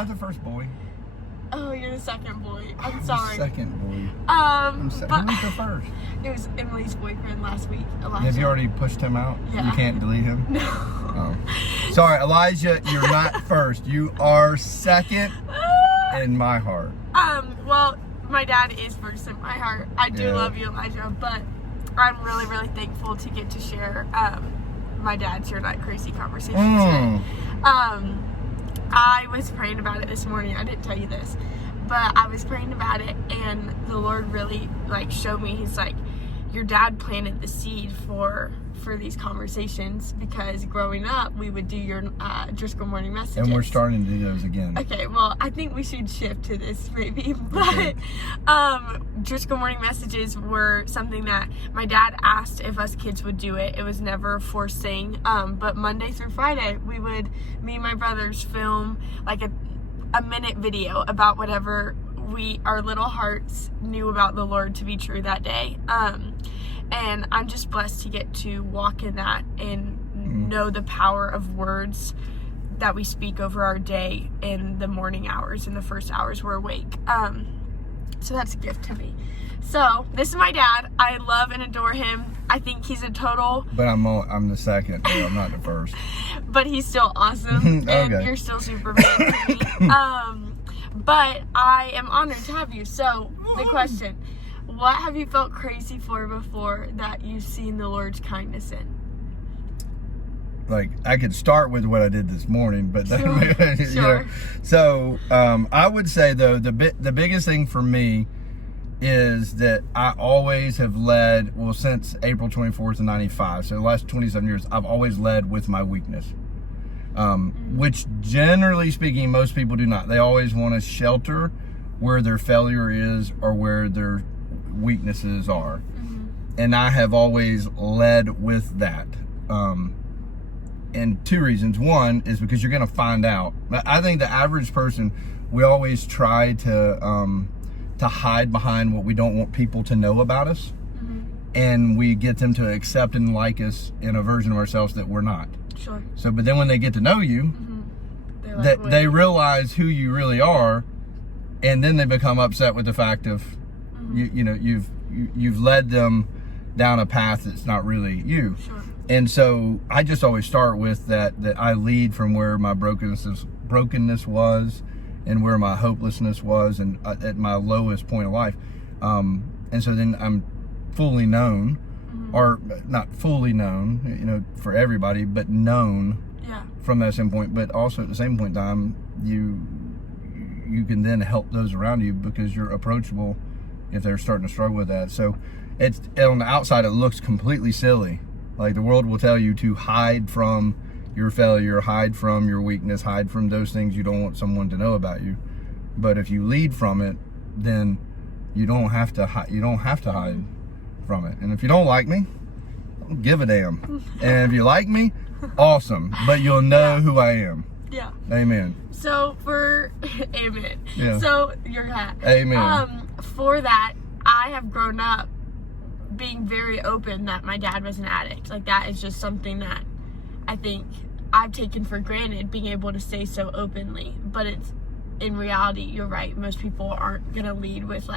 not the first boy. Oh, you're the second boy. I'm sorry. Second boy. But Who was the first? it was Emily's boyfriend last week, Elijah. Have you already pushed him out? Yeah. You can't delete him? No. Oh. Sorry, Elijah, you're not first. You are second in my heart. Well, my dad is first in my heart. I do love you, Elijah, but I'm really, really thankful to get to share my dad's You're Not Crazy conversation today. I was praying about it this morning. I didn't tell you this, but I was praying about it, and the Lord really showed me. He's like, your dad planted the seed for these conversations, because growing up we would do your Driscoll morning messages, and we're starting to do those again. Okay, well, I think we should shift to this maybe, but Driscoll morning messages were something that my dad asked if us kids would do it. It was never a forced thing, but Monday through Friday me and my brothers film like a minute video about whatever our little hearts knew about the Lord to be true that day. And I'm just blessed to get to walk in that and know the power of words that we speak over our day in the morning hours, in the first hours we're awake. So that's a gift to me. So this is my dad. I love and adore him. I think he's a total... But I'm the second. No, I'm not the first. But he's still awesome. Okay. And you're still Superman to me. But I am honored to have you. So the question... What have you felt crazy for before that you've seen the Lord's kindness in? Like, I could start with what I did this morning, but Sure. you know. So I would say though the biggest thing for me is that I always have led, well, since April 24th of 95, so the last 27 years, I've always led with my weakness, which generally speaking, most people do not. They always want to shelter where their failure is or where their weaknesses are. And I have always led with that. And two reasons. One is because you're going to find out. I think the average person, we always try to hide behind what we don't want people to know about us. And we get them to accept and like us in a version of ourselves that we're not. Sure. So, but then when they get to know you, they realize who you really are, and then they become upset with the fact of you've led them down a path that's not really you. Sure. And so I just always start with that I lead from where my brokenness was and where my hopelessness was, and at my lowest point of life. And so then I'm fully known, or not fully known, for everybody, but known from that same point. But also at the same point in time, you can then help those around you because you're approachable if they're starting to struggle with that. So it's on the outside, it looks completely silly. Like the world will tell you to hide from your failure, hide from your weakness, hide from those things you don't want someone to know about you. But if you lead from it, then you don't have to hide from it. And if you don't like me, don't give a damn. And if you like me, awesome. But you'll know who I am. Yeah. Amen. So amen. Yeah. So your hat. Amen. For that, I have grown up being very open that my dad was an addict. Like, that is just something that I think I've taken for granted, being able to say so openly. But it's, in reality, you're right. Most people aren't gonna lead with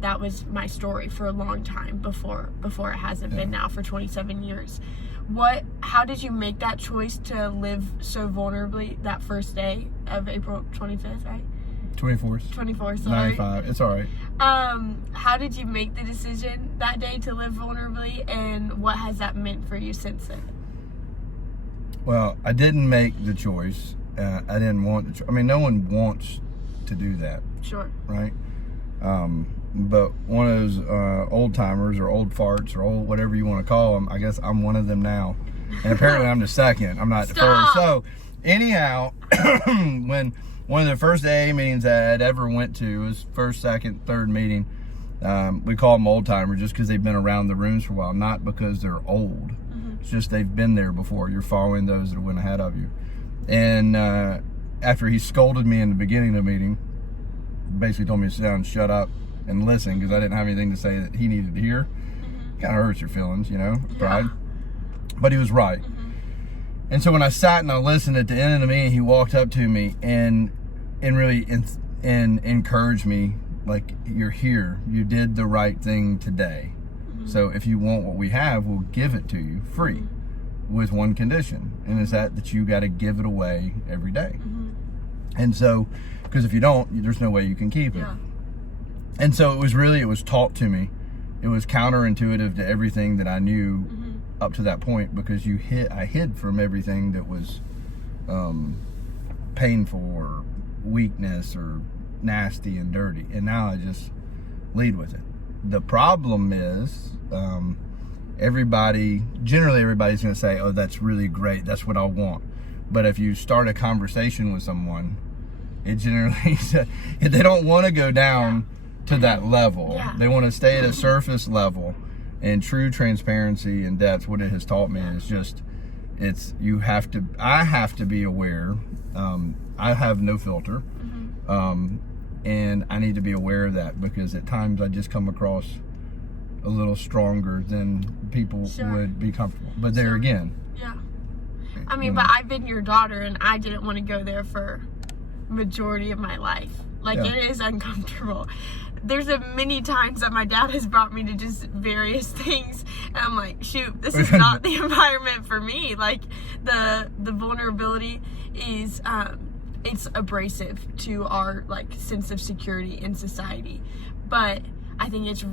that was my story for a long time before it hasn't been now for 27 years. How did you make that choice to live so vulnerably that first day of April 25th, right? 24th, sorry. 95, it's all right. How did you make the decision that day to live vulnerably, and what has that meant for you since then? Well, I didn't make the choice. I didn't want the no one wants to do that. Sure. Right? But one of those old timers or old farts or old whatever you want to call them, I guess I'm one of them now. And apparently I'm the second. I'm not the first. So anyhow, when one of the first AA meetings that I'd ever went to was first, second, third meeting, we call them old timers just because they've been around the rooms for a while, not because they're old. It's just they've been there before. You're following those that went ahead of you. And after he scolded me in the beginning of the meeting, basically told me to sit down and shut up and listen because I didn't have anything to say that he needed to hear. Kind of hurts your feelings, pride. But he was right. And so when I sat and I listened at the end of the meeting, he walked up to me and really encouraged me, like, you're here. You did the right thing today. So if you want what we have, we'll give it to you free with one condition. And it's that you got to give it away every day. And so, because if you don't, there's no way you can keep it. Yeah. And so it was taught to me. It was counterintuitive to everything that I knew up to that point, because I hid from everything that was painful or weakness or nasty and dirty. And now I just lead with it. The problem is, generally everybody's going to say, oh, that's really great. That's what I want. But if you start a conversation with someone, it generally, they don't want to go down to that level. Yeah. They want to stay at a surface level. And true transparency and depth, what it has taught me is just, I have to be aware. I have no filter. And I need to be aware of that, because at times I just come across a little stronger than people would be comfortable. But there again. Yeah. I mean, but I've been your daughter, and I didn't want to go there for majority of my life. Like, it is uncomfortable. There's many times that my dad has brought me to just various things, and I'm like, shoot, this is not the environment for me. Like, the vulnerability is, it's abrasive to our, like, sense of security in society. But I think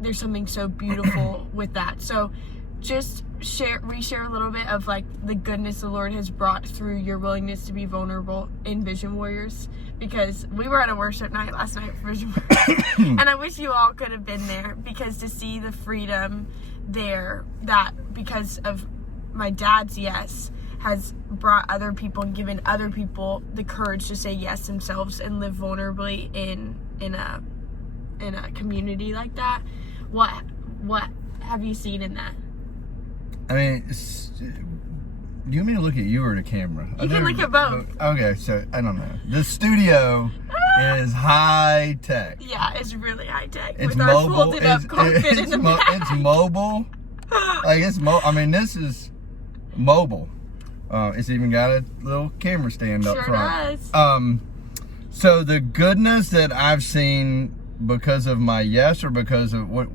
there's something so beautiful with that. So just reshare a little bit of, like, the goodness the Lord has brought through your willingness to be vulnerable in Vision Warriors. Because we were at a worship night last night for Vision Warriors, and I wish you all could have been there, because to see the freedom there, that because of my dad's yes, has brought other people and given other people the courage to say yes themselves and live vulnerably in a community like that. What have you seen in that? I mean, do you want me to look at you or the camera? You can look at both. Okay, so I don't know. The studio is high tech. Yeah, it's really high tech. It's with mobile. Our folded up carpet in the back. It's mobile. I mean, this is mobile. It's even got a little camera stand up front. Sure does. So the goodness that I've seen because of my yes, or because of what?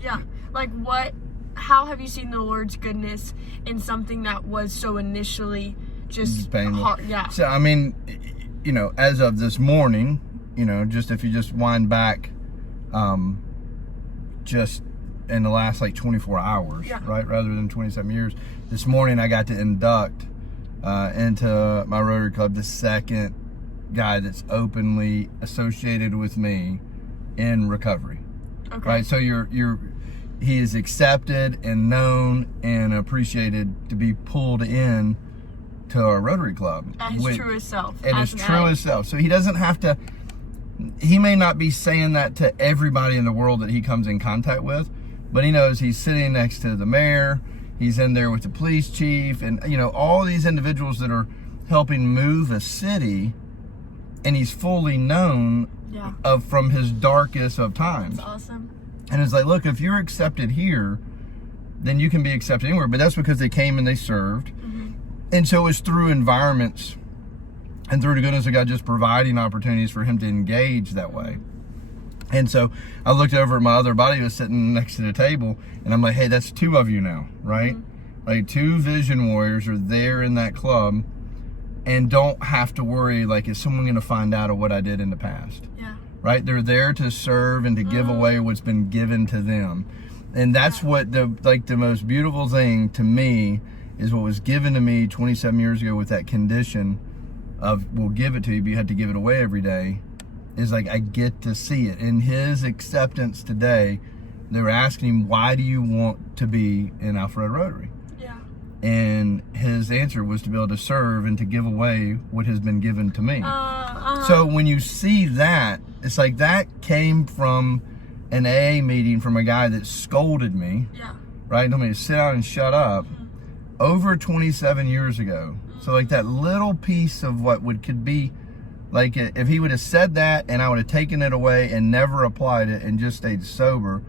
Yeah, like what? How have you seen the Lord's goodness in something that was so initially just hard? Yeah. So, I mean, you know, as of this morning, you know, just if you just wind back, just in the last like 24 hours, right? Rather than 27 years. This morning I got to induct into my Rotary Club the second guy that's openly associated with me in recovery. Okay. Right? So he is accepted and known and appreciated to be pulled in to our Rotary Club. At his truest self. At his truest self. So he doesn't have to, he may not be saying that to everybody in the world that he comes in contact with, but he knows he's sitting next to the mayor, he's in there with the police chief, and, you know, all these individuals that are helping move a city, and he's fully known from his darkest of times. That's awesome. And it's like, look, if you're accepted here, then you can be accepted anywhere. But that's because they came and they served. And so it's through environments and through the goodness of God just providing opportunities for him to engage that way. And so I looked over at my other buddy who was sitting next to the table, and I'm like, hey, that's two of you now, right? Like, two Vision Warriors are there in that club and don't have to worry, like, is someone going to find out of what I did in the past? Yeah. Right? They're there to serve and to give away what's been given to them. And that's what the most beautiful thing to me is, what was given to me 27 years ago with that condition of, we'll give it to you, but you have to give it away every day, is like, I get to see it. In his acceptance today, they were asking him, why do you want to be in Alpharetta Rotary? Yeah. And his answer was to be able to serve and to give away what has been given to me. So when you see that, it's like that came from an AA meeting from a guy that scolded me. Yeah. Right? Told me to sit down and shut up over 27 years ago. So like that little piece of what could be, like, if he would have said that and I would have taken it away and never applied it and just stayed sober,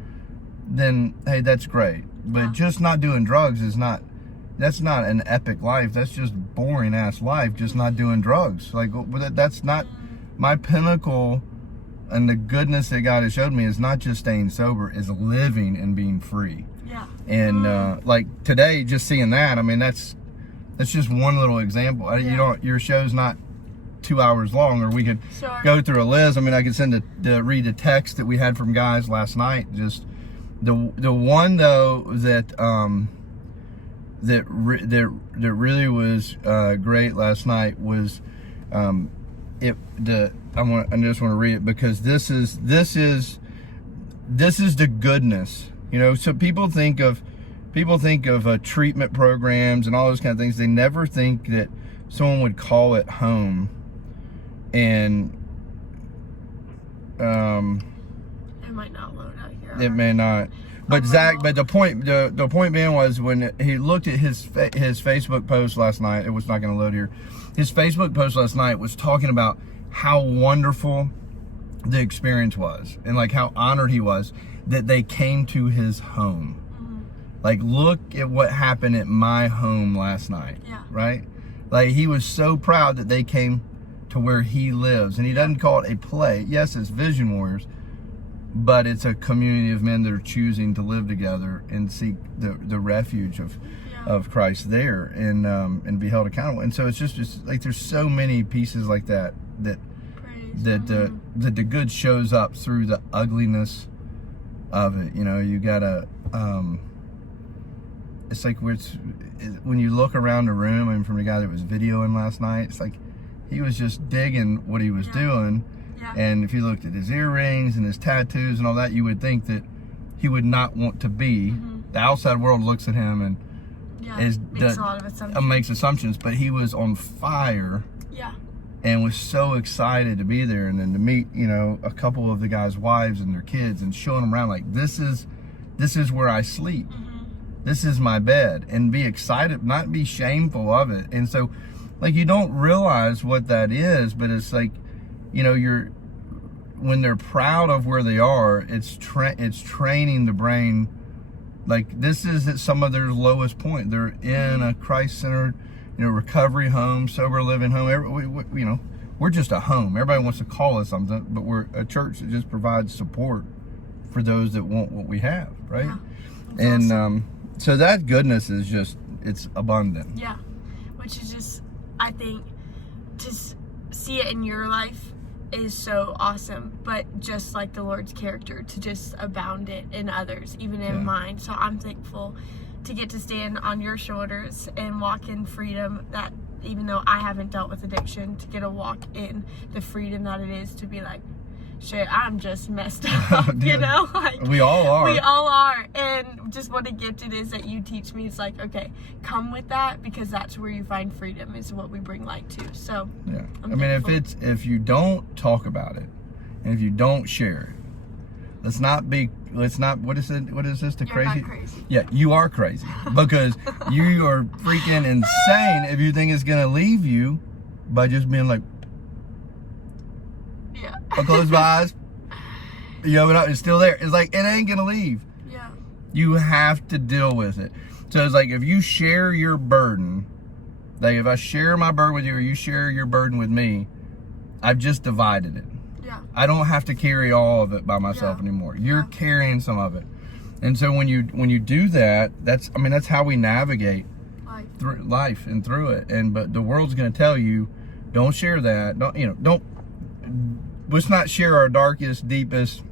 then hey, that's great. But just not doing drugs is not that's not an epic life. That's just boring ass life, just not doing drugs. Like, that's not my pinnacle. And the goodness that God has showed me is not just staying sober, is living and being free. Yeah. And like today, just seeing that, I mean, that's just one little example. You don't, your show's not 2 hours long, or we could go through a list. I mean, I could read the text that we had from guys last night. Just the one though that really was great last night was I just want to read it, because this is the goodness, you know. So people think of treatment programs and all those kind of things. They never think that someone would call it home. And it might not load out here. It may not. But Zach, but the point being was, when he looked at his Facebook post last night, it was not going to load here. His Facebook post last night was talking about how wonderful the experience was, and like how honored he was that they came to his home. Like, look at what happened at my home last night. Yeah. Right? Like, he was so proud that they came to where he lives. And he doesn't call it a play. Yes, it's Vision Warriors, but it's a community of men that are choosing to live together and seek the refuge of Christ there, and be held accountable. And so it's just like, there's so many pieces like that the good shows up through the ugliness of it. You know, you gotta it's like when you look around the room, and from the guy that was videoing last night, it's like he was just digging what he was doing. And if you looked at his earrings and his tattoos and all that, you would think that he would not want to be. The outside world looks at him and makes a lot of assumptions. Makes assumptions, but he was on fire. And was so excited to be there, and then to meet, you know, a couple of the guys' wives and their kids, and showing them around, like, this is where I sleep. This is my bed, and be excited, not be shameful of it. And so, like, you don't realize what that is, but it's like, you know, when they're proud of where they are, it's training the brain. Like, this is at some of their lowest point. They're in a Christ-centered, you know, recovery home, sober living home. You know, we're just a home. Everybody wants to call us something, but we're a church that just provides support for those that want what we have, right? And awesome. So that goodness is just, it's abundant. Yeah, which is just, I think, to see it in your life is so awesome, but just like the Lord's character, to just abound it in others, even in mine. So I'm thankful to get to stand on your shoulders and walk in freedom, that even though I haven't dealt with addiction, to get a walk in the freedom that it is to be like, shit, I'm just messed up, you know? Like, we all are. We all are. And just what a gift it is that you teach me. It's like, okay, come with that, because that's where you find freedom, is what we bring light to. So yeah, I mean, if you don't talk about it, and if you don't share it, let's not, what is this, the crazy? Not crazy. Yeah, you are crazy, because you are freaking insane if you think it's gonna leave you by just being like, I close my eyes, you open up, it's still there. It's like, it ain't gonna leave. Yeah. You have to deal with it. So it's like, if you share your burden, like if I share my burden with you, or you share your burden with me, I've just divided it. Yeah. I don't have to carry all of it by myself anymore. You're carrying some of it. And so when you do that, that's how we navigate through life and through it. But the world's gonna tell you, don't share that. Let's not share our darkest, deepest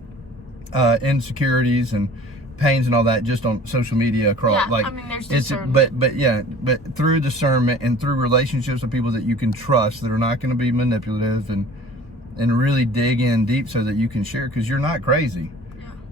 insecurities and pains and all that just on social media across. There's discernment. But through discernment and through relationships with people that you can trust, that are not going to be manipulative, and really dig in deep so that you can share, because you're not crazy.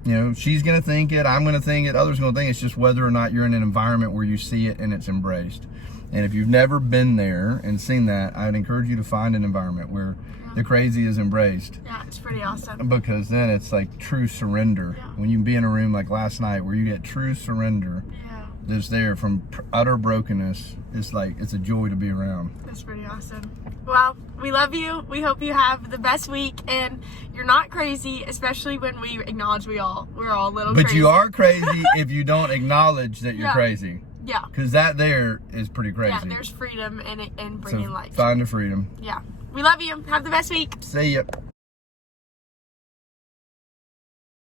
You know, she's going to think it, I'm going to think it, others are going to think it. It's just whether or not you're in an environment where you see it and it's embraced. And if you've never been there and seen that, I'd encourage you to find an environment where the crazy is embraced. Yeah, it's pretty awesome. Because then it's like true surrender. When you be in a room like last night where you get true surrender that's there from utter brokenness. It's like, it's a joy to be around. That's pretty awesome. Well, we love you. We hope you have the best week, and you're not crazy, especially when we acknowledge we're all a little But crazy. you are crazy if you don't acknowledge that you're Yeah. crazy. Yeah. Because that there is pretty crazy. Yeah, there's freedom in it and bringing So life. find the freedom. Yeah. We love you. Have the best week. See ya.